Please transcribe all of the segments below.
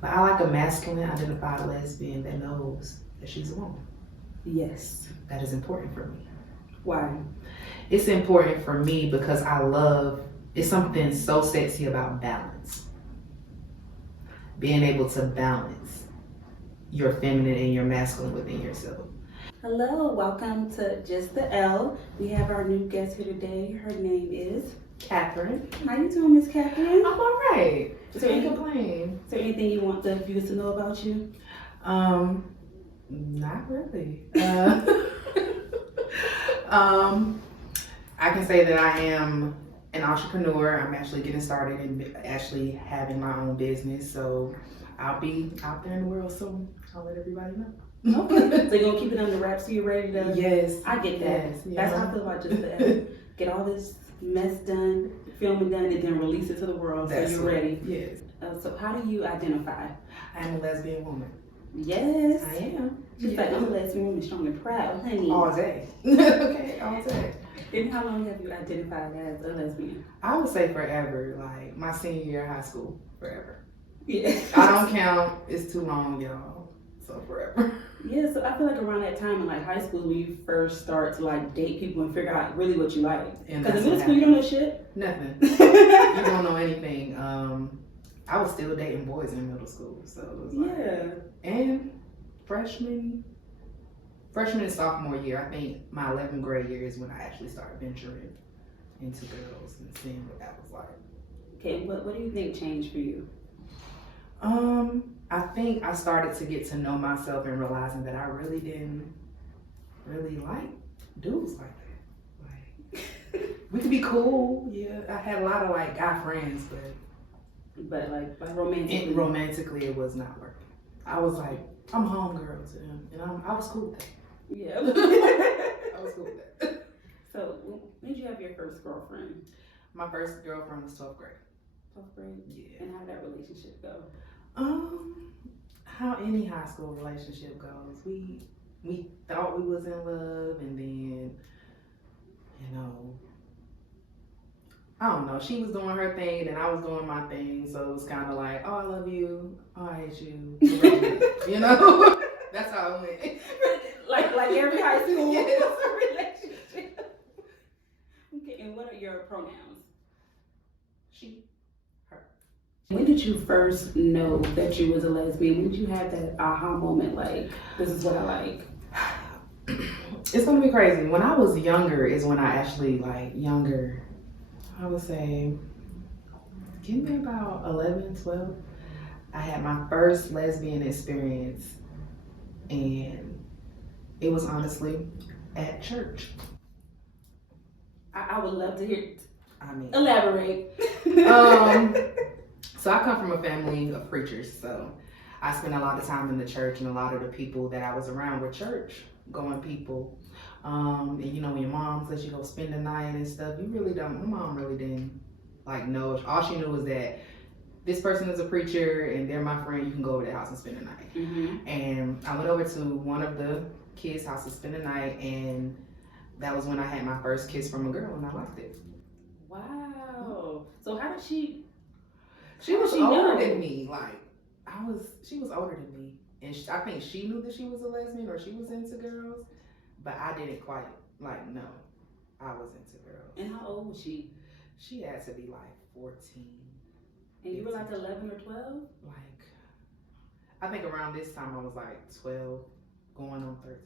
But I like a masculine identified lesbian that knows that she's a woman. Yes. That is important for me. Why? It's important for me because it's something so sexy about balance. Being able to balance your feminine and your masculine within yourself. Hello, welcome to Just the L. We have our new guest here today. Her name is Katherine. How you doing, Miss Katherine? I'm all right. Is there, Complain. anything you want the viewers to know about you? Not really. I can say that I am an entrepreneur. I'm actually getting started and actually having my own business. So I'll be out there in the world soon. I'll let everybody know. Okay. So you're gonna keep it under wraps so you're ready to? Yes. I get that. Yes, That's how I feel about Just the L. Get all this mess done, filming done, and then release it to the world so you're ready. Yes. So how do you identify? I'm a lesbian woman. Yes. I am. She's like, I'm a lesbian woman, strong and proud, honey. All day. Okay, all day. And how long have you identified as a lesbian? I would say forever, like my senior year of high school, forever. Yeah. I don't count, it's too long, y'all. So forever. Yeah, so I feel like around that time in like high school when you first start to like date people and figure out really what you like. Because in middle school you don't know shit. Nothing. You don't know anything. I was still dating boys in middle school, so it was like, yeah. And freshman and sophomore year, I think my 11th grade year is when I actually started venturing into girls and seeing what that was like. Okay, what do you think changed for you? I think I started to get to know myself and realizing that I really didn't really like dudes like that. Like, we could be cool, yeah. I had a lot of like guy friends, but like romantically. Romantically, it was not working. I was like, I'm homegirl to him, and I was cool with that. Yeah. I was cool with that. So when did you have your first girlfriend? My first girlfriend was 12th grade. 12th grade? Yeah. And how did that relationship go? How any high school relationship goes. We thought we was in love, and then, you know, I don't know. She was doing her thing, and I was doing my thing. So it was kind of like, oh, I love you. Oh, I hate you. You know, that's how it went. like every high school Yes. relationship. Okay, and what are your pronouns? She, her. When did you first know that you was a lesbian? When did you have that aha moment? Like, this is what I like. It's gonna be crazy. When I was younger is when I actually I would say, give me about 11, 12. I had my first lesbian experience, and it was honestly at church. I would love to hear. Elaborate. Elaborate. So I come from a family of preachers, so I spent a lot of time in the church, and a lot of the people that I was around were church-going people. And you know, when your mom lets you go spend the night and stuff, you really don't. My mom really didn't know. All she knew was that this person is a preacher and they're my friend. You can go over their house and spend the night. Mm-hmm. And I went over to one of the kids' house to spend the night, and that was when I had my first kiss from a girl, and I liked it. Wow. So how did she? She was older than me. She was older than me, and I think she knew that she was a lesbian or she was into girls. But I didn't quite know I was into girls. And how old was she? She had to be like 14. And you were like 11 or 12? I think around this time I was like 12, going on 13.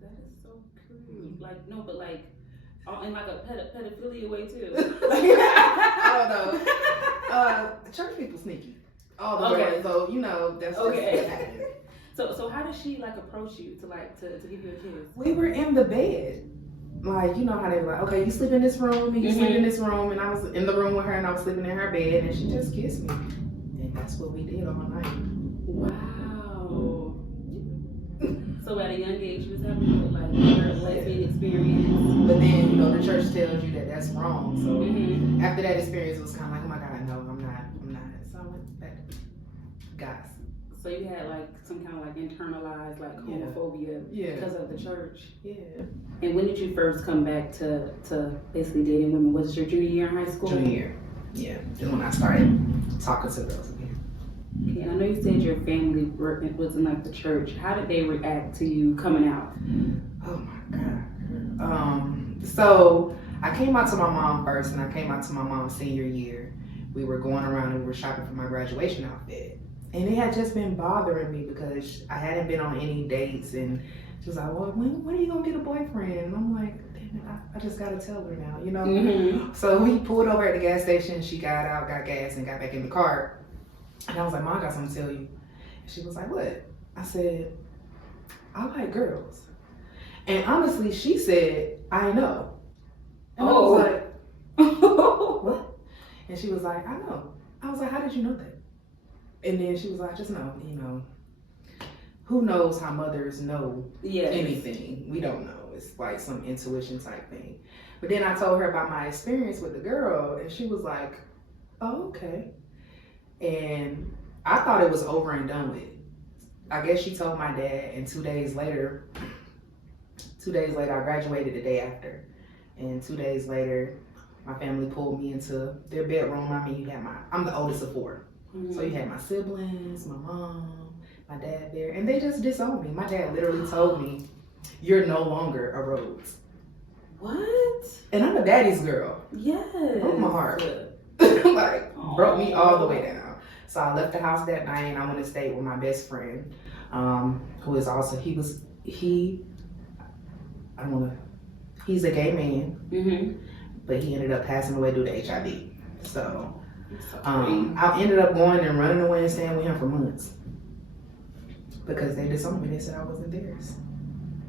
That is so cute. Like, no, but like, in like a pedophilia way too. I don't know. The church people sneaky. All the way. So, you know, that's just what happened. So how did she like approach you to give you a kiss? We were in the bed. Like, you know how they were like, okay, you sleep in this room and you sleep in this room, and I was in the room with her and I was sleeping in her bed, and she just kissed me. And that's what we did all night. Wow. So at a young age you was having like her lesbian experience. But then, you know, the church tells you that that's wrong. So after that experience it was kinda like, oh my God, no, I'm not. So I went back to guys. So you had like some kind of like internalized like homophobia because of the church. Yeah. And when did you first come back to basically dating women? Was it your junior year in high school? Junior year. Yeah. Then when I started talking to girls again. Yeah, and I know you said your family was in like the church. How did they react to you coming out? Oh my God. So I came out to my mom first, and I came out to my mom's senior year. We were going around and we were shopping for my graduation outfit. And it had just been bothering me because I hadn't been on any dates, and she was like, well, when are you gonna get a boyfriend? And I'm like, damn it, I just gotta tell her now, you know? Mm-hmm. So we pulled over at the gas station, she got out, got gas, and got back in the car. And I was like, Mom, I got something to tell you. And she was like, what? I said, I like girls. And honestly, she said, I know. And I was like, what? And she was like, I know. I was like, how did you know that? And then she was like, I just know, you know, who knows how mothers know anything? We don't know. It's like some intuition type thing. But then I told her about my experience with the girl, and she was like, oh, okay. And I thought it was over and done with. I guess she told my dad, and 2 days later, I graduated the day after. And 2 days later, my family pulled me into their bedroom. I mean, I'm the oldest of 4. Mm-hmm. So you had my siblings, my mom, my dad there, and they just disowned me. My dad literally told me, you're no longer a Rhodes. What? And I'm a daddy's girl. Yes. Broke my heart. Like, broke me all the way down. So I left the house that night, and I went to stay with my best friend, who is also, he's a gay man, mm-hmm. but he ended up passing away due to HIV. So I ended up going and running away and staying with him for months because they disowned me. They said I wasn't theirs.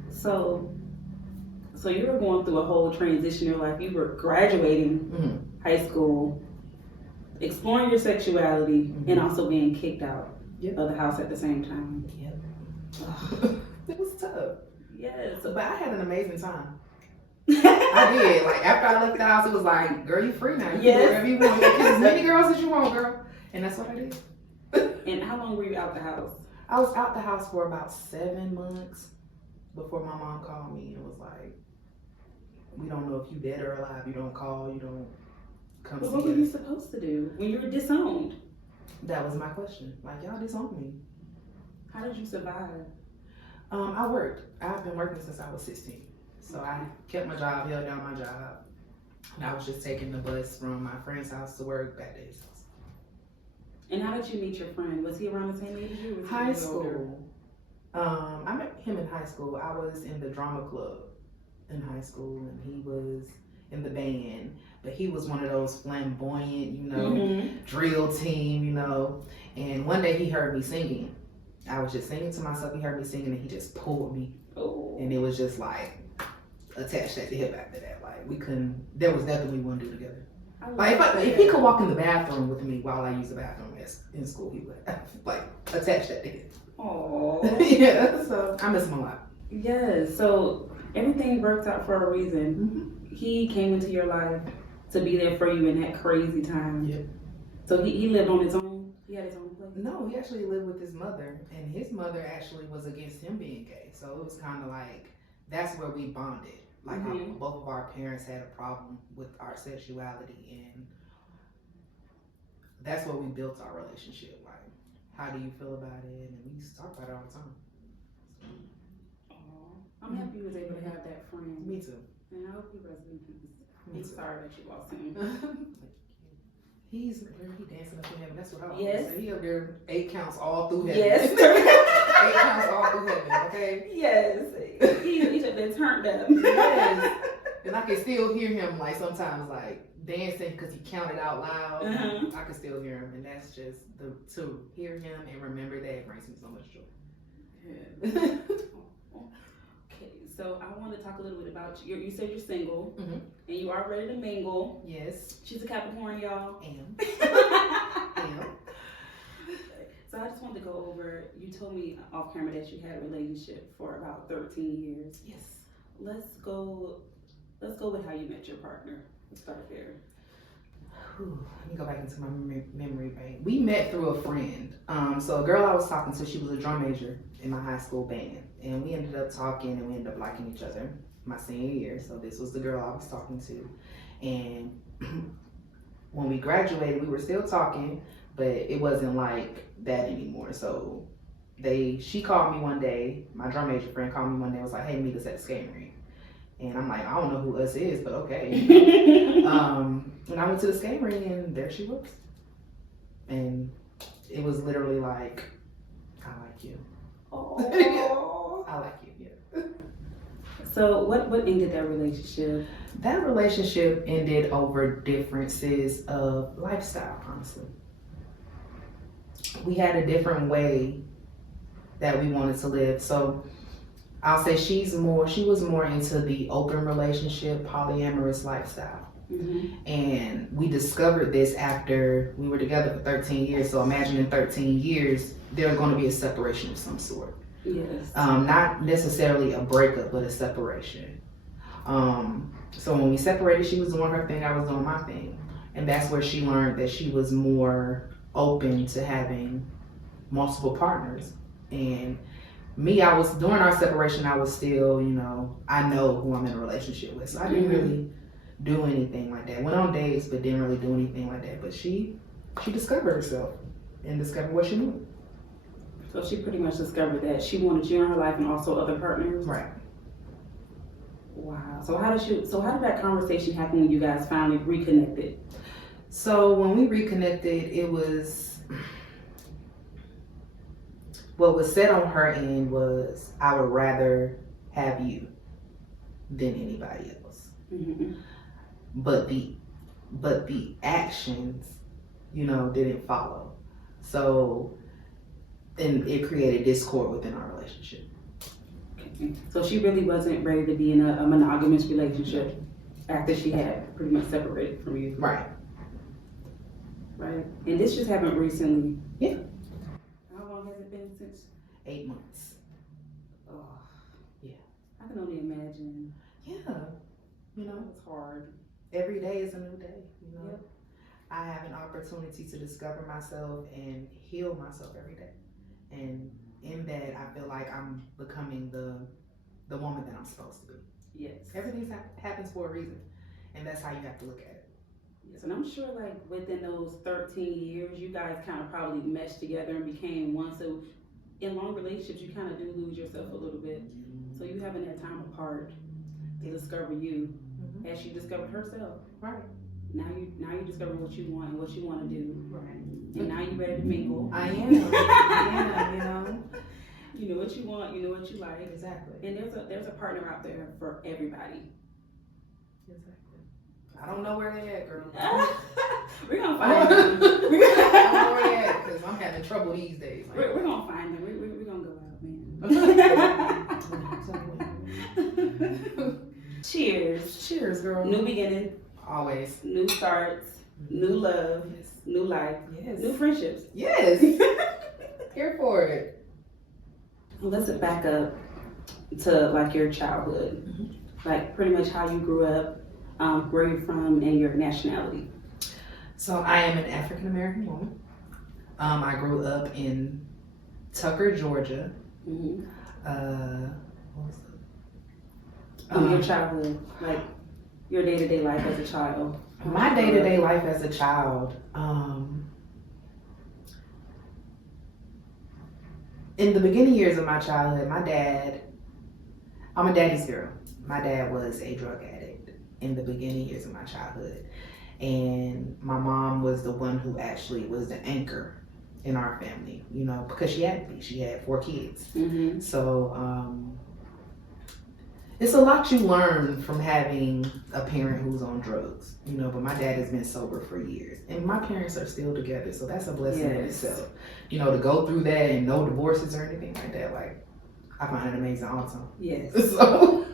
So you were going through a whole transition in your life. You were graduating mm-hmm. high school, exploring your sexuality, mm-hmm. and also being kicked out of the house at the same time. Yep. It was tough. Yes. But I had an amazing time. I did. Like, after I left the house, it was like, girl, you free now. You can do whatever you want. You can kiss as many girls as you want, girl. And that's what I did. And how long were you out the house? I was out the house for about 7 months before my mom called me and was like, we don't know if you dead or alive. You don't call. You don't come see us. What were you supposed to do when you were disowned? That was my question. Like, y'all disowned me. How did you survive? I worked. I've been working since I was 16. So I kept my job, held down my job, and I was just taking the bus from my friend's house to work back to his house. And how did you meet your friend? Was he around the same age as you? Was high school. I met him in high school. I was in the drama club in high school, and he was in the band. But he was one of those flamboyant, you know, mm-hmm. drill team, you know. And one day he heard me singing. I was just singing to myself. He heard me singing, and he just pulled me. Oh. And it was just like attached at the hip after that. Like, there was nothing we wouldn't do together. Like, if he could walk in the bathroom with me while I use the bathroom in school, he would. Like, attached at the hip. Oh. Yeah, so I miss him a lot. Yes, so everything worked out for a reason. Mm-hmm. He came into your life to be there for you in that crazy time. Yeah. So he lived on his own? He had his own place? No, he actually lived with his mother, and his mother actually was against him being gay. So it was kind of like, that's where we bonded. Like, mm-hmm. both of our parents had a problem with our sexuality, and that's where we built our relationship. Like, how do you feel about it? And we used to talk about it all the time. I'm happy you was able to have that friend. Me too. And I hope he rested in peace. I'm sorry that you lost him. He dancing up in heaven. That's what I was yes. say. He up there 8 counts all through heaven. Yes. 8 counts all through heaven, okay? Yes. He's up there turned up. Yes. And I can still hear him, like, sometimes, like, dancing because he counted out loud. Uh-huh. I can still hear him. And that's just, to hear him and remember that brings me so much joy. Yeah. Okay, so I want to talk a little bit about you. You said you're single, mm-hmm. and you are ready to mingle. Yes. She's a Capricorn, y'all. Am. So I just wanted to go over, you told me off camera that you had a relationship for about 13 years. Yes. Let's go with how you met your partner. Let's start there. Let me go back into my memory bank. We met through a friend. So a girl I was talking to, she was a drum major in my high school band. And we ended up talking, and we ended up liking each other my senior year. So this was the girl I was talking to. And when we graduated, we were still talking, but it wasn't like that anymore. So she called me one day, my drum major friend called me one day and was like, hey, meet us at the skating rink. And I'm like, I don't know who us is, but okay. And I went to the skating rink and there she was. And it was literally like, I like you. Oh. I like you, yeah. So what ended that relationship? That relationship ended over differences of lifestyle, honestly. We had a different way that we wanted to live. So I'll say she was more into the open relationship, polyamorous lifestyle. Mm-hmm. And we discovered this after we were together for 13 years. So imagine in 13 years, there's going to be a separation of some sort. Yes. Not necessarily a breakup, but a separation. So when we separated, she was doing her thing, I was doing my thing. And that's where she learned that she was more open to having multiple partners. And me, during our separation, I was still, I know who I'm in a relationship with. So I didn't really do anything like that. Went on dates, but didn't really do anything like that. But she discovered herself and discovered what she knew. So she pretty much discovered that she wanted you in her life and also other partners? Right. Wow. So how did that conversation happen when you guys finally reconnected? So when we reconnected, it was, what was said on her end was, I would rather have you than anybody else. Mm-hmm. But the actions, didn't follow. So then it created discord within our relationship. Okay. So she really wasn't ready to be in a monogamous relationship after she had pretty much separated from you. Right. Right. And this just happened recently. Yeah. How long has it been since? 8 months. Oh. Yeah. I can only imagine. Yeah. It's hard. Every day is a new day, Yep. I have an opportunity to discover myself and heal myself every day. And in that, I feel like I'm becoming the woman that I'm supposed to be. Yes. Everything happens for a reason. And that's how you have to look at it. Yes, and I'm sure like within those 13 years, you guys kind of probably meshed together and became one. So in long relationships, you kind of do lose yourself a little bit. So you having that time apart to discover you as she discovered herself. Right. Now you discover what you want and what you want to do. Right. And now you're ready to mingle. I am. You know what you want, you know what you like. Exactly. And there's a partner out there for everybody. Exactly. I don't know where they at, girl. We're gonna find them. I don't know where they at because I'm having trouble these days. We're gonna find them. We're gonna go out, man. Cheers. Cheers, girl. New beginning. Always. New starts. New love. Yes. New life. Yes. New friendships. Yes. Here for it. Let's back up to like your childhood. Mm-hmm. Like pretty much how you grew up, where you're from, and your nationality. So I am an African American woman. I grew up in Tucker, Georgia. Mm-hmm. What was Your childhood, like your day-to-day life as a child. my day-to-day life as a child. In the beginning years of my childhood, I'm a daddy's girl. My dad was a drug addict in the beginning years of my childhood. And my mom was the one who actually was the anchor in our family, because she had to be. She had 4 kids. Mm-hmm. So it's a lot you learn from having a parent who's on drugs, but my dad has been sober for years. And my parents are still together, so that's a blessing in itself. To go through that and no divorces or anything like that, like, I find it amazing all the time. Yes. So,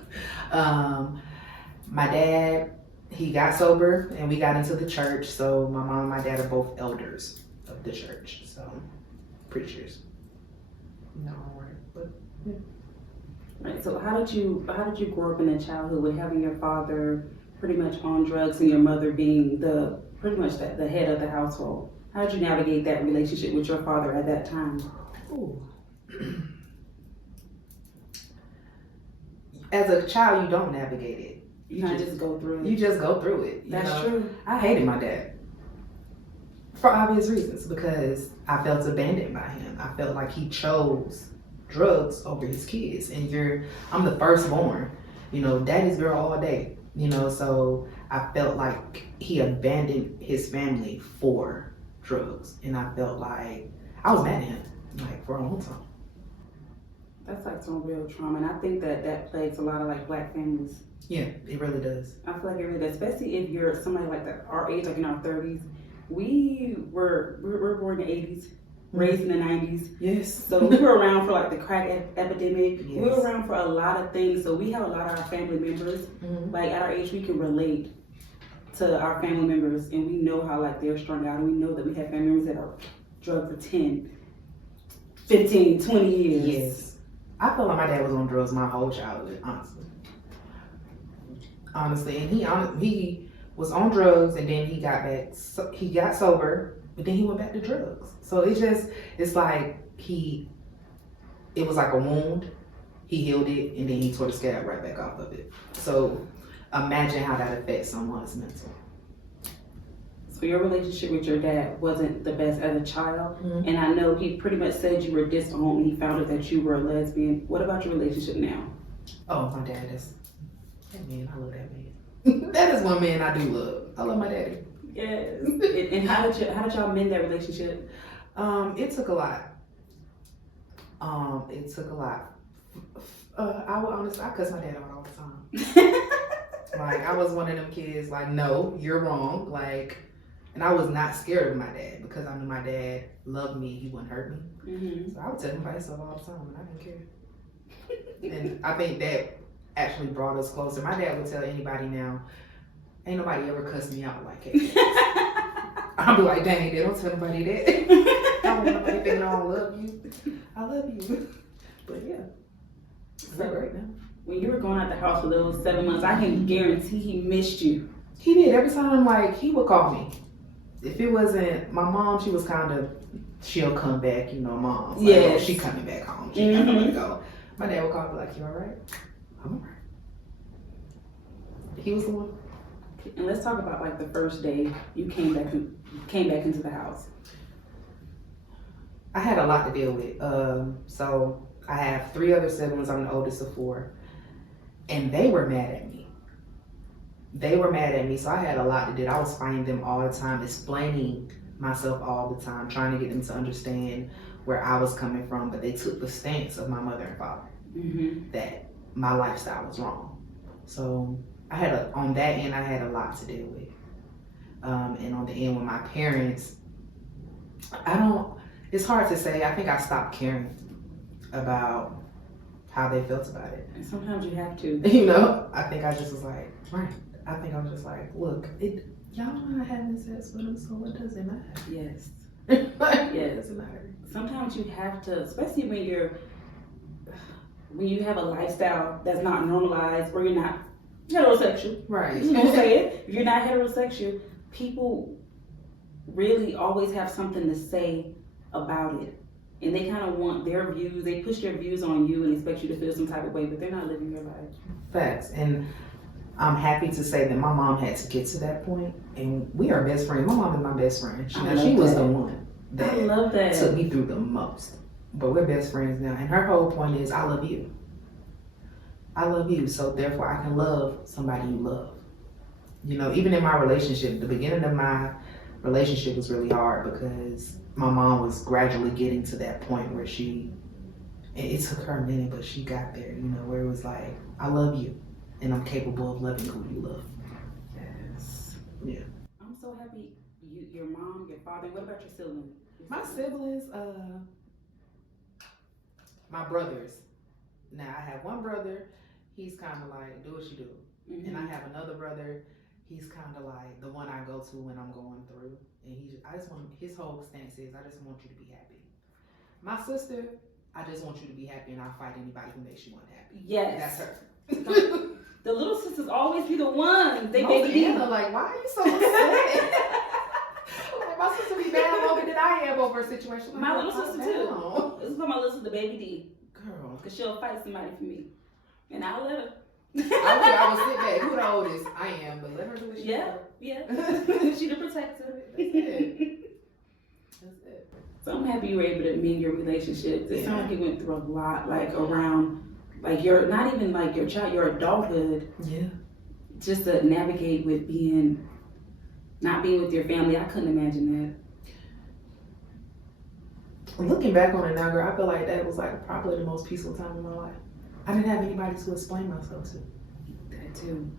my dad, he got sober and we got into the church. So my mom and my dad are both elders of the church. So preachers. But yeah. Right. So how did you grow up in a childhood with having your father pretty much on drugs and your mother being pretty much the head of the household? How did you navigate that relationship with your father at that time? Ooh. As a child, you don't navigate it. You kind of just go through it. You just go through it. That's true. I hated my dad. For obvious reasons, because I felt abandoned by him. I felt like he chose drugs over his kids. And I'm the firstborn, daddy's girl all day, so I felt like he abandoned his family for drugs. And I felt like I was mad at him, like, for a long time. That's like some real trauma, and I think that plagues a lot of like Black families. Yeah, it really does. I feel like it really does, especially if you're somebody like that, our age, like in our 30s. We were born in the 80s, raised in the 90s. Yes. So we were around for like the crack epidemic. Yes. We were around for a lot of things. So we have a lot of our family members. Like at our age, we can relate to our family members, and we know how like they're strung out, and we know that we have family members that are drugged for 10, 15, 20 years. Yes. I felt like my dad was on drugs my whole childhood, honestly. And he was on drugs, and then he got sober, but then he went back to drugs. So it's like it was like a wound. He healed it, and then he tore the scab right back off of it. So imagine how that affects someone's mental. So your relationship with your dad wasn't the best as a child, and I know he pretty much said you were disowned. He found out that you were a lesbian. What about your relationship now? Oh, my dad is that man. I love that man. That is one man I do love. I love my daddy. Yes. And how did y'all mend that relationship? It took a lot. It took a lot. I cuss my dad out all the time. Like, I was one of them kids, like, no, you're wrong. Like, and I was not scared of my dad because I knew my dad loved me. He wouldn't hurt me. So I would tell him by himself all the time, and I didn't care. And I think that actually brought us closer. My dad would tell anybody now, ain't nobody ever cussed me out like that. I'll be like, dang, they don't tell nobody that. I don't want nobody thinking I don't love you. I love you. But yeah, it's great now. When you were going out the house for those 7 months, I can guarantee he missed you. He did. Every time, like, he would call me. If it wasn't my mom, she was kind of, she'll come back, mom. Like, yes. Oh, she coming back home. She got nowhere to go. My dad would call me like, you all right? I'm all right. He was the one. And let's talk about like the first day you came back into the house. I had a lot to deal with. So I have 3 other siblings. I'm the oldest of 4. And they were mad at me. So I had a lot to do. I was fighting them all the time, explaining myself all the time, trying to get them to understand where I was coming from. But they took the stance of my mother and father that my lifestyle was wrong. So on that end, I had a lot to deal with. And on the end with my parents, it's hard to say. I think I stopped caring about how they felt about it. And sometimes you have to. I think I just was like, right. I think I was just like, look, y'all not having sex with them, so what does it matter? Yes. Yes. Yes. It doesn't matter. Sometimes you have to, especially when you have a lifestyle that's not normalized, or you're not heterosexual. Right. You know say it. If you're not heterosexual, people really always have something to say about it. And they kind of want their views. They push their views on you and expect you to feel some type of way, but they're not living their life. Facts. And I'm happy to say that my mom had to get to that point, and we are best friends. My mom is my best friend. She was the one that took me through the most. But we're best friends now, and her whole point is, I love you. I love you, so therefore I can love somebody you love. Even in my relationship, the beginning of my relationship was really hard because my mom was gradually getting to that point where it took her a minute, but she got there, where it was like, I love you, and I'm capable of loving who you love. Yes. Yeah. I'm so happy your mom, your father. What about your siblings? My siblings, my brothers. Now I have one brother, he's kind of like, do what you do. And I have another brother, he's kind of like the one I go to when I'm going through. And his whole stance is, I just want you to be happy. My sister, I just want you to be happy, and I'll fight anybody who makes you unhappy. Yes. That's her. The little sisters always be the ones. They like, why are you so upset? Like, my sister be mad longer than I am over a situation. Like, my little sister too. This is what my little sister, baby D. Girl. Because she'll fight somebody for me. And I'll let her. I will sit back. Who the oldest? I am, but let her do what she does. Yeah. She the protector. That's it. So I'm happy you were able to mend your relationships. It Yeah. sounds like you went through a lot, like around, like you're not even like your child, your adulthood, Yeah. just to navigate with not being with your family. I couldn't imagine Looking back on it now, girl, I feel like that was like probably the most peaceful time in my life. I didn't have anybody to explain myself to. that too.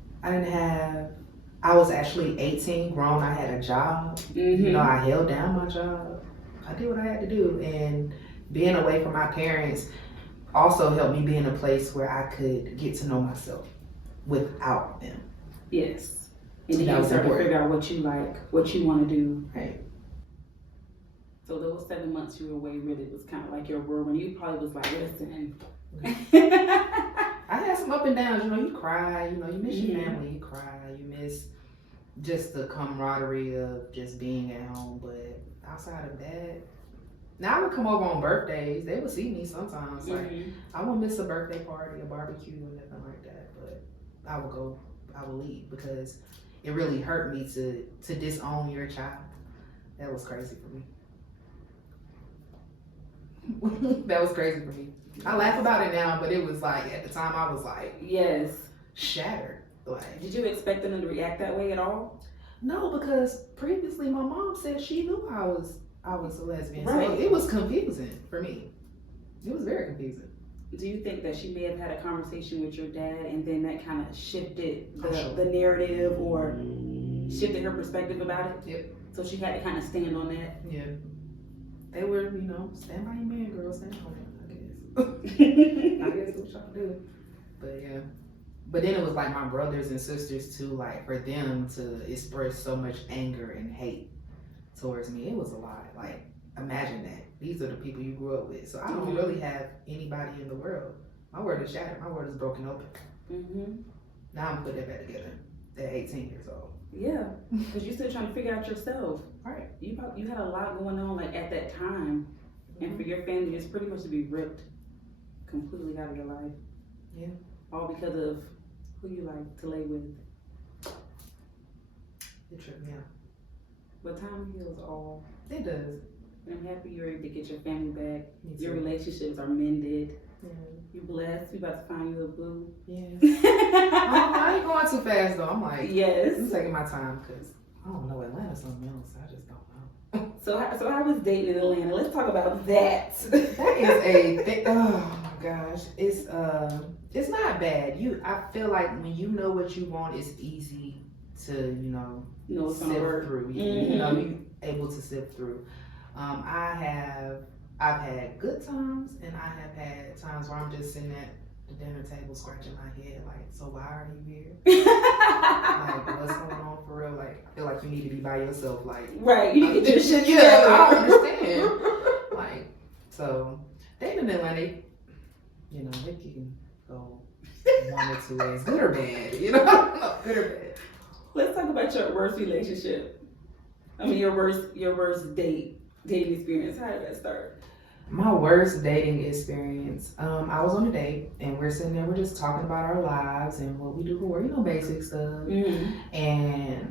I was actually 18, grown, I had a job. You know, I held down my job. I did what I had to do. And being away from my parents also helped me be in a place where I could get to know myself without them. Yes. And then That you was start to important. figure out what you like, what you want to do. Right. So those 7 months you were away really was kind of like your whirlwind. You probably was like, listen. I had some up and downs, you know, you cry, you know, you miss your family, you cry, you miss just the camaraderie of just being at home. But outside of that, now I would come over on birthdays. They would see me sometimes. Like, I wouldn't miss a birthday party, a barbecue, or nothing like that. But I would leave because it really hurt me to disown your child. That was crazy for me. That was crazy for me. I laugh about it now, but it was like, at the time I was like, Yes. shattered. Like, Did you expect them to react that way at all? no, because previously my mom said she knew I was a lesbian. Right. So it was confusing for me. It was very confusing. Do you think that she may have had a conversation with your dad and then that kind of shifted Sure. the narrative or shifted her perspective about it? Yep. So she had to kind of stand on that? Yeah. They were, you know, stand by your man, girl, stand on it, I guess. I guess what y'all do. But yeah. But then it was like my brothers and sisters too, like for them to express so much anger and hate towards me, it was a lot. Like, imagine that. These are the people you grew up with. So I don't really have anybody in the world. My world is shattered. My world is broken open. Now I'm putting it back together at 18 years old. Yeah, because you're still trying to figure out yourself. Right. You had a lot going on like at that time, and for your family just pretty much to be ripped completely out of your life. Yeah. All because of who you like to lay with. It tripped me out. But time heals all. It does. And I'm happy you're able to get your family back. Me Your too. relationships are mended. Yeah. You blessed. We about to find you a boo. Yeah. I ain't going too fast though. I'm like, Yes. I'm taking my time because I don't know. Atlanta's something else. I just don't know. So how was dating in Atlanta? Let's talk about that. That is a thing. Oh my gosh, it's not bad. I feel like when you know what you want, it's easy to No, it's gonna sift work. through. You able to sift through. I've had good times and I have had times where I'm just sitting at the dinner table scratching my head like, so why are you here? Like, what's going on for real? Like, I feel like you need to be by yourself. Like, Right, you need to get your shit yeah, together. I understand. Like, so dating in Atlanta, they can go one or two ways, good or bad. No, good or bad. Let's talk about your worst relationship. I mean, your worst dating experience. How did that start? My worst dating experience. I was on a date and we're sitting there, we're just talking about our lives and what we do for work, basic stuff. And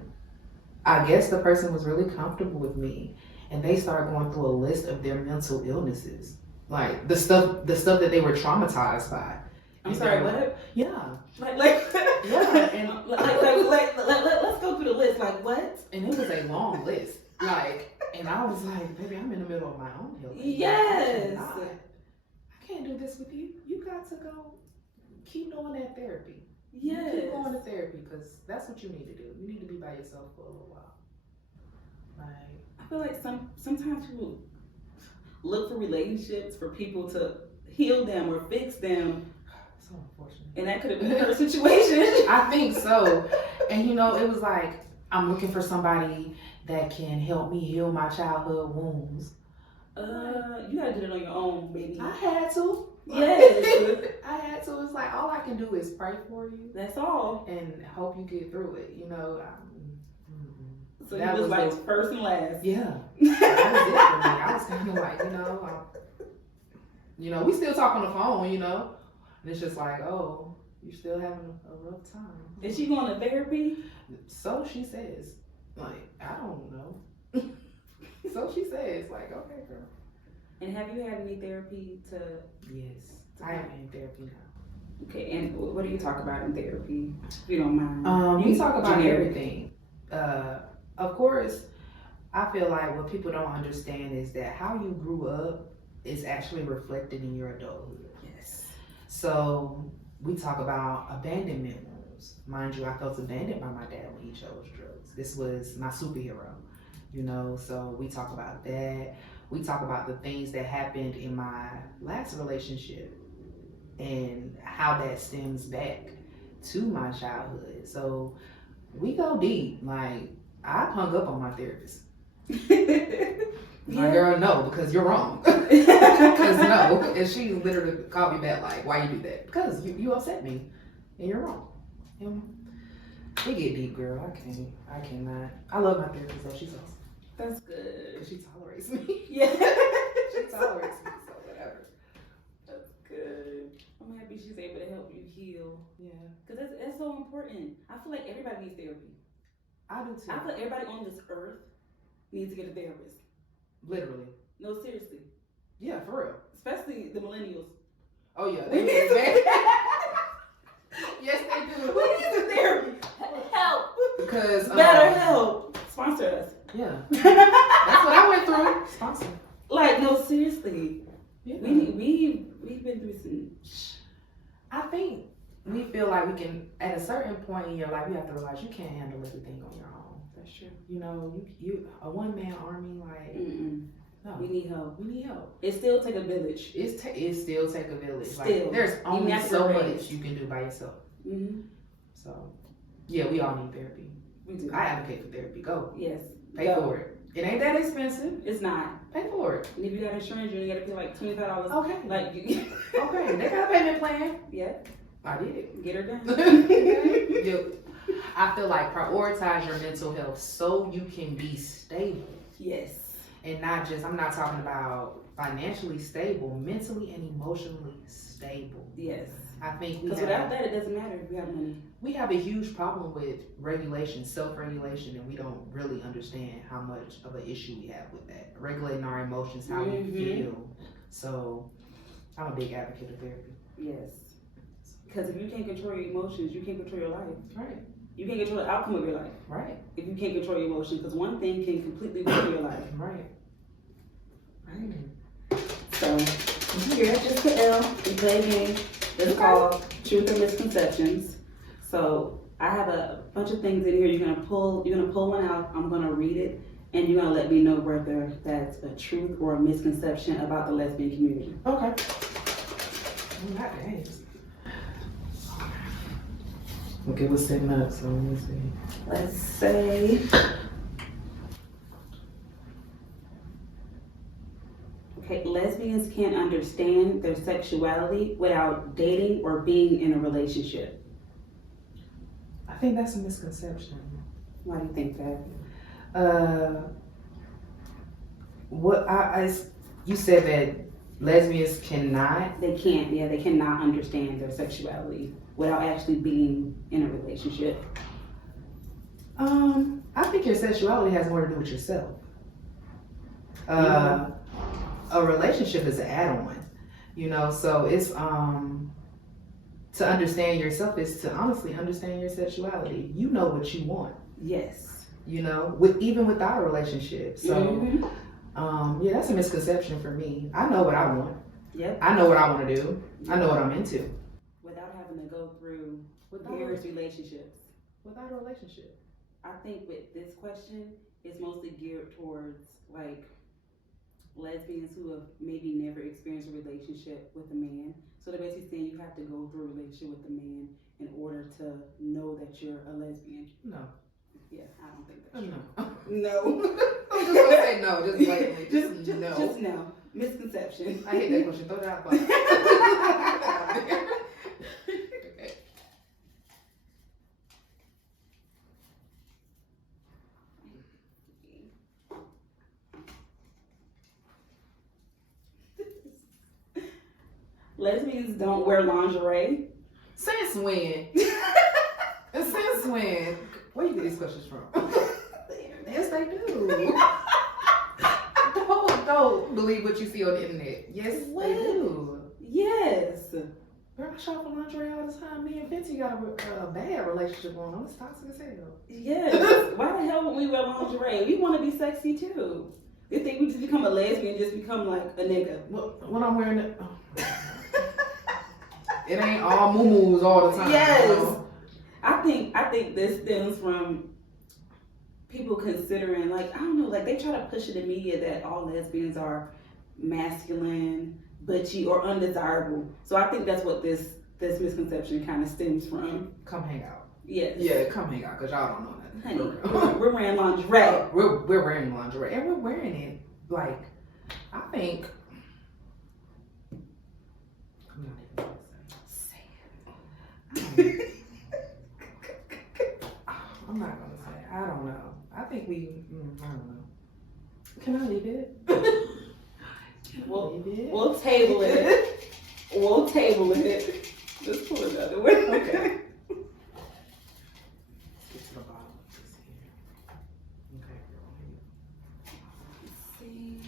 I guess the person was really comfortable with me and they started going through a list of their mental illnesses. Like the stuff that they were traumatized by. I'm sorry, what? Yeah. Yeah, and let's go through the list. Like what? And it was a long list. And I was like, baby, I'm in the middle of my own healing. Yes. I can't do this with you. You got to go keep doing that therapy. Yes. Keep going to therapy because that's what you need to do. You need to be by yourself for a little while. I feel like sometimes people look for relationships for people to heal them or fix them. So unfortunate. And that could have been her situation. I think so. And it was like, I'm looking for somebody that can help me heal my childhood wounds. You gotta do it on your own, baby. I had to. Yes. I had to. It's like, all I can do is pray for you. That's all. And hope you get through it, So you was like first and last. Yeah. That was it for me. I was kind of like, we still talk on the phone, and it's just like, oh, you're still having a rough time. Is she going to therapy? So she says. Like, I don't know. So she says, like, okay, girl. And have you had any therapy to? Yes, I am in therapy now. Okay, and what do you talk about in therapy? If you don't mind. We talk about generic. everything. Of course, I feel like what people don't understand is that how you grew up is actually reflected in your adulthood. Yes. So we talk about abandonment wounds. Mind you, I felt abandoned by my dad when he chose drugs. This was my superhero, you know. So we talk about that. We talk about the things that happened in my last relationship and how that stems back to my childhood. So we go deep. Like, I hung up on my therapist. My girl, no, because you're wrong. Because no, and she literally called me back like, why you do that? Because you upset me, and you're wrong. And we get deep, girl. I cannot. I love my therapist though. She's awesome. That's good. She tolerates me. Yeah. She tolerates me, so whatever. That's good. I'm happy she's able to help you heal. Yeah, Because that's so important. I feel like everybody needs therapy. I do too. I feel like everybody on this earth needs to get a therapist. Literally. No, seriously. Yeah, for real. Especially the millennials. Oh yeah, We they need need that. Yes, they do. We need some therapy. Help. Because Better help. Sponsor us. Yeah, that's what I went through. Sponsor. Like, no, seriously. Yeah. We've been through some. I think we feel like we can, at a certain point in your life, you have to realize you can't handle everything on your own. That's true. You know, you a one-man army, like, no. We need help. We need help. It still take a village. It still take a village. Still. Like, there's only have to so raise. much you can do by yourself. Mm-hmm. So, yeah, we all need therapy. We do. I advocate for therapy. Go. Yes. Pay Go. for it. It ain't that expensive. It's not. Pay for it. And if you got insurance, you only got to pay like $25. Okay. Like, Okay. They got a payment plan. yeah, I did it. get her done. Yeah. I feel like prioritize your mental health so you can be stable. Yes. And not just, I'm not talking about financially stable, mentally and emotionally stable. Yes. I think we Because without that, it doesn't matter if you have money. we have a huge problem with regulation, self-regulation, and we don't really understand how much of an issue we have with that. Regulating our emotions, how we feel. So I'm a big advocate of therapy. Yes. Because if you can't control your emotions, you can't control your life. Right. You can't control the outcome of your life Right. if you can't control your emotions. Because one thing can completely ruin your life. Right. Right. So, here at Just the L, we play a game that's called Truth or Misconceptions. So, I have a bunch of things in here. You're gonna pull one out. I'm gonna read it, and you're gonna let me know whether that's a truth or a misconception about the lesbian community. Okay. Not games. Okay, what's setting up? So let me see. Let's say. Okay, lesbians can't understand their sexuality without dating or being in a relationship. I think that's a misconception. Why do you think that? You said that lesbians cannot. They can't, yeah, they cannot understand their sexuality without actually being in a relationship. I think your sexuality has more to do with yourself. A relationship is an add-on, you know, so it's to understand yourself is to honestly understand your sexuality. You know what you want. Yes. You know, even without a relationship. So yeah, that's a misconception for me. I know what I want. Yep. I know what I want to do. I know what I'm into. Without having to go through various relationships. Without a relationship. I think with this question, it's mostly geared towards like lesbians who have maybe never experienced a relationship with a man. So they're basically saying you have to go through a relationship with a man in order to know that you're a lesbian. No. Yeah, I don't think that's true. No. I'm just gonna say no, just blatantly. Just no. Just no. Misconception. I hate that question. Throw that out. Okay. Lesbians don't wear lingerie. Since when? Since when? Where you get these questions from? Yes, they do. don't believe what you see on the internet. Yes, What? they do. Yes. Girl, I shop for lingerie all the time. Me and Fenty got a bad relationship going on. It's toxic as hell. Yes. Why the hell would we wear lingerie? We want to be sexy too. They think we just become a lesbian, just become like a nigga. When I'm wearing it, it ain't all moo-moos all the time. Yes. You know? I think this stems from people considering, like, I don't know, like they try to push in the media that all lesbians are masculine, butchy, or undesirable. So I think that's what this misconception kind of stems from. Come hang out. Yes. Yeah, come hang out, because y'all don't know nothing. Honey, we're wearing lingerie. We're wearing lingerie, and we're wearing it, like, I think, I'm not even gonna say it. I'm not gonna say it. I don't know. I think we, I don't know. Can I leave it? We'll table it. We'll table it. Just pull another way. Okay. Let's get to the bottom of this here. Okay, girl. Let's see.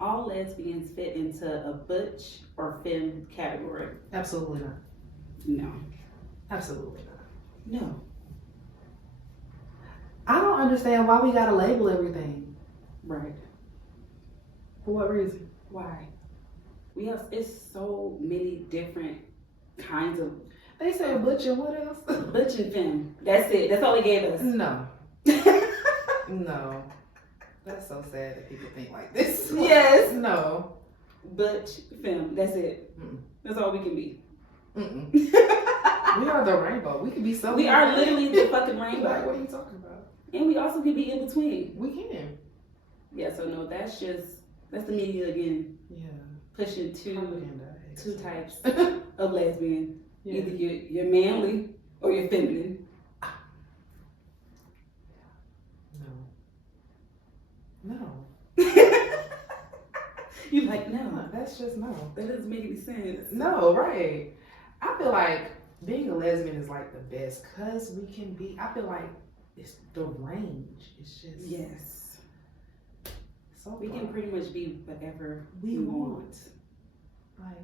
All lesbians fit into a butch or femme category. Absolutely not. No. Absolutely not. No. I don't understand why we gotta label everything. Right. For what reason? Why? It's so many different kinds of They say butch and what else? butch and femme. That's it. That's all they gave us. No. No. That's so sad that people think like this. Yes. No. Butch, femme. That's it. Mm-mm. That's all we can be. Mm-mm. We are the rainbow. We can be so. We are literally the fucking rainbow. Like, what are you talking about? And we also can be in between. We can. Yeah, so no, that's the media again. Yeah. Pushing two Propaganda. types of lesbian. Yeah. Either you're manly or you're feminine. No. You're like, no, No, that's just no. that doesn't make any sense. No, right. I feel like being a lesbian is like the best because we can be, I feel like it's the range. It's just. Yes. So We can pretty much be whatever we we want. want. Like,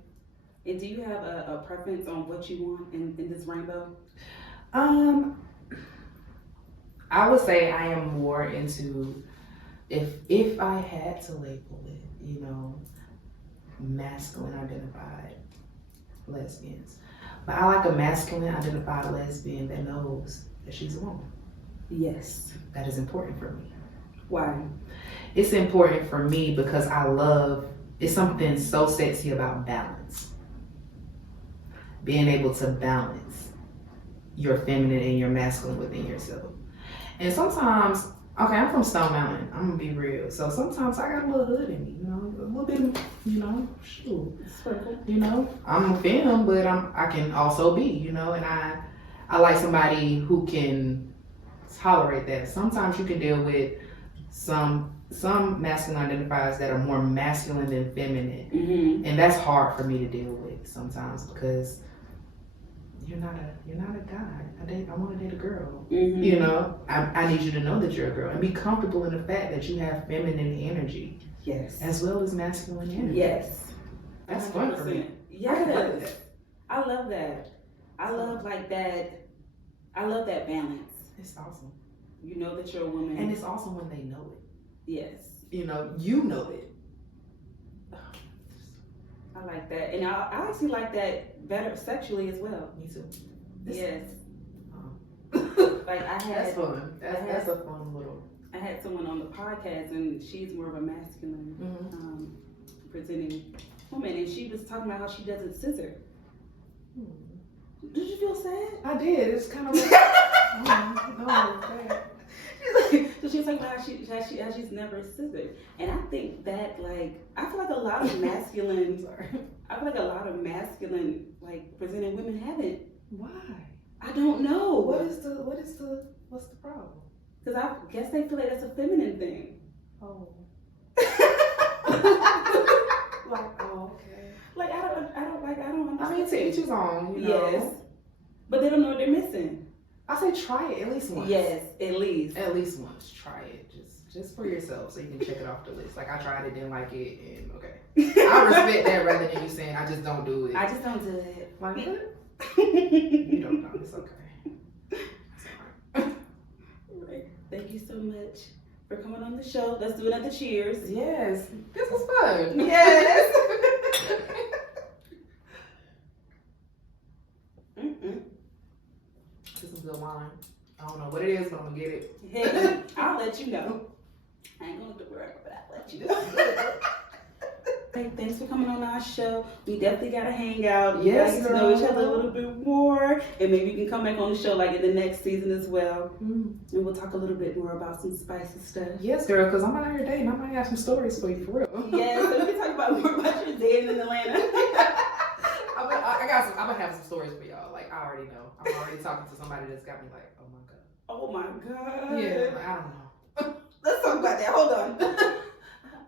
And do you have a preference on what you want in this rainbow? I would say I am more into, if I had to label it, you know, masculine identified lesbians. But I like a masculine identified lesbian that knows that she's a woman. Yes. That is important for me. Why? It's important for me because it's something so sexy about balance. Being able to balance your feminine and your masculine within yourself. And sometimes, okay, I'm from Stone Mountain. I'm gonna be real. So sometimes I got a little hood in me, you know, a little bit, you know, shoot. You know, I'm a femme, but I can also be, you know, and I like somebody who can tolerate that. Sometimes you can deal with some masculine identifiers that are more masculine than feminine, and that's hard for me to deal with sometimes because you're not a guy. I want to date a girl. You know, I need you to know that you're a girl and be comfortable in the fact that you have feminine energy, Yes. as well as masculine energy. Yes. That's fun for me. Yes. I love that. I love that. I love that balance. It's awesome, You know that you're a woman. and it's awesome when they know it. Yes. You know it. I like that. And I actually like that better sexually as well. Me too. Yes. Oh. Like I That's had fun. That's a fun little. I had someone on the podcast and she's more of a masculine presenting woman, and she was talking about how she doesn't scissor. Did you feel sad? I did. It's kind of like, no, So she's talking about how she's never scissored, and I think that I feel like a lot of masculine, like presenting women haven't. Why? I don't know. What's the problem? Because I guess they feel like that's a feminine thing. Oh. Okay. Like I don't understand. I mean, to each his own, you know. Yes. But they don't know what they're missing. I say try it at least once. Yes. At least. At least once. Try it. Just for yourself, so you can check it off the list. Like, I tried it, didn't like it, and okay. I respect that rather than you saying I just don't do it. I just don't do it. Like, what? You don't know. It's okay. It's alright. Right. Thank you so much for coming on the show. Let's do another cheers. Yes. This was fun. Yes. This is good wine. I don't know what it is, but I'm gonna get it. Hey, I'll let you know. I ain't gonna do it, but I'll let you know. Hey, thanks for coming on our show. We definitely gotta hang out. We Yes, gotta get to know each other a little bit more, and maybe you can come back on the show like in the next season as well, and we'll talk a little bit more about some spicy stuff. Yes, girl, because I'm out here dating. I might have some stories for you, for real. Yeah, so we can talk about more about your dating in Atlanta. I'm gonna have some stories for y'all. Like, I already know. I'm already talking to somebody that's got me like, oh my god. Oh my god. Yeah, like, I don't know. Let's talk about that. Hold on. I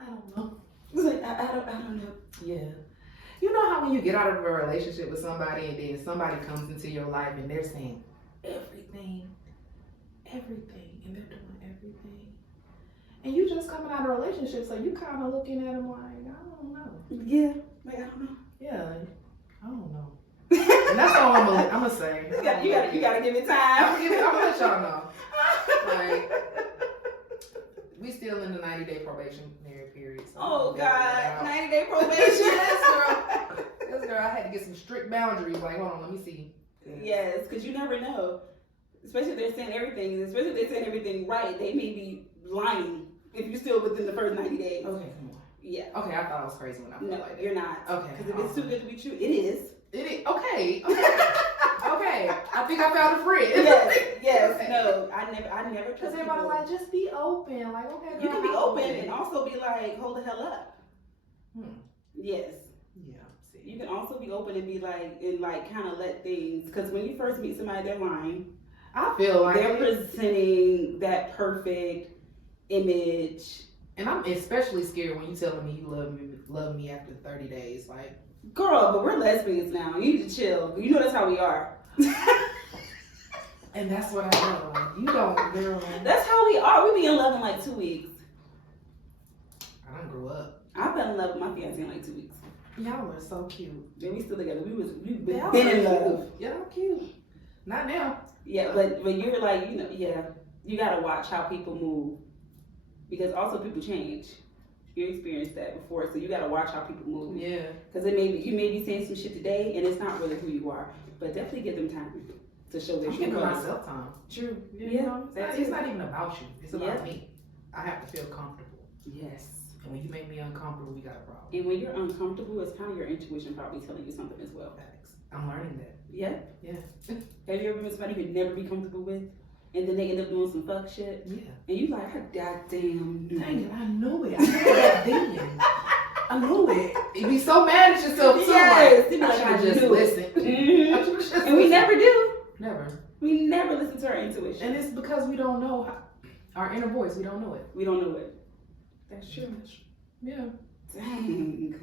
don't know. It's like, I don't know. Yeah. You know how when you get out of a relationship with somebody and then somebody comes into your life and they're saying everything, and they're doing everything. And you just coming out of a relationship, so you kind of looking at them like, I don't know. Yeah, like, I don't know. Yeah, I don't know. And that's all I'm gonna say. You gotta give it time. I'm gonna let y'all know. Like, we still in the 90-day probationary period. So Oh God, 90-day probation. Yes, girl, I had to get some strict boundaries. Like, hold on, let me see. Yes, because you never know. Especially if they're saying everything. Especially if they're saying everything right, they may be lying if you're still within the first 90 days. Okay, come on. Yeah. Okay, I thought I was crazy when I felt No, like that. you're not. Okay. Because if it's too good to be true, it is. It is. Okay. Okay. I think I found a friend. Yes. Okay. No, I never trust Because people. everybody like, just be open. Like, okay, girl, You can be I'm open and also be like, hold the hell up. Yes. Yeah. See. You can also be open and be like, and like kind of let things, because when you first meet somebody, they're lying. I feel like They're presenting that perfect image. and I'm especially scared when you telling me you love me after 30 days. Like, Girl, but we're lesbians now. You need to chill. You know that's how we are. and that's what I know. Like, you don't, girl. That's how we are. We be in love in like 2 weeks. I done grew up. I fell in love with my fiance in like 2 weeks. Y'all were so cute. And we still together. We've Y'all been in were love. cute. Y'all cute. Not now. Yeah, but you're like, you know, yeah, you gotta watch how people move, because also people change. You experienced that before, so you gotta watch how people move. Yeah. Because you may be saying some shit today, and it's not really who you are. But definitely give them time to show their I'm true giving colors. myself time. True. You Yeah, know? that's It's it. not even about you. It's about Yeah. me. I have to feel comfortable. Yes. And when you make me uncomfortable, we got a problem. And when you're uncomfortable, it's kind of your intuition probably telling you something as well. Facts. I'm learning that. Yeah. Yeah. Have you ever been with somebody you'd never be comfortable with, and then they end up doing some fuck shit, Yeah. and you like, I goddamn knew Dang it. it, I know it. I know that then. I know it. You be so mad at yourself too. Yes. Like, You be I like, should I have just knew it. listened. Mhm. I should've just And we listened. never do. Never. We never listen to our intuition. And it's because we don't know our inner voice. We don't know it. We don't know it. That's true. Yeah. Dang.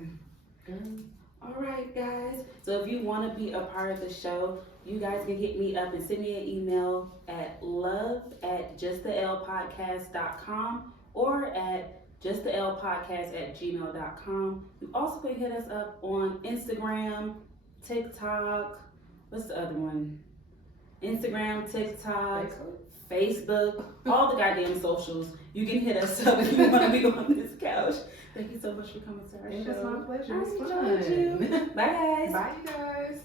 All right, guys. So if you want to be a part of the show, you guys can hit me up and send me an email at love@justthelpodcast.com or at justthelpodcast@gmail.com. You also can hit us up on Instagram, TikTok. What's the other one? Instagram, TikTok, Facebook, all the goddamn socials. You can hit us up if you want to be on this couch. Thank you so much for coming to our It show. was my pleasure. I It was enjoyed fun. you. Bye, guys. Bye, you guys.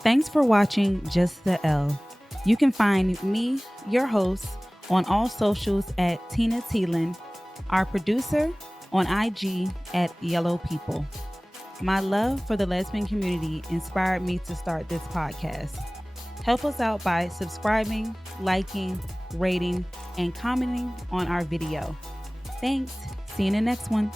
Thanks for watching Just the L. You can find me, your host, on all socials at Tina Thielen, our producer on IG at Yellow People. My love for the lesbian community inspired me to start this podcast. Help us out by subscribing, liking, rating, and commenting on our video. Thanks. See you in the next one.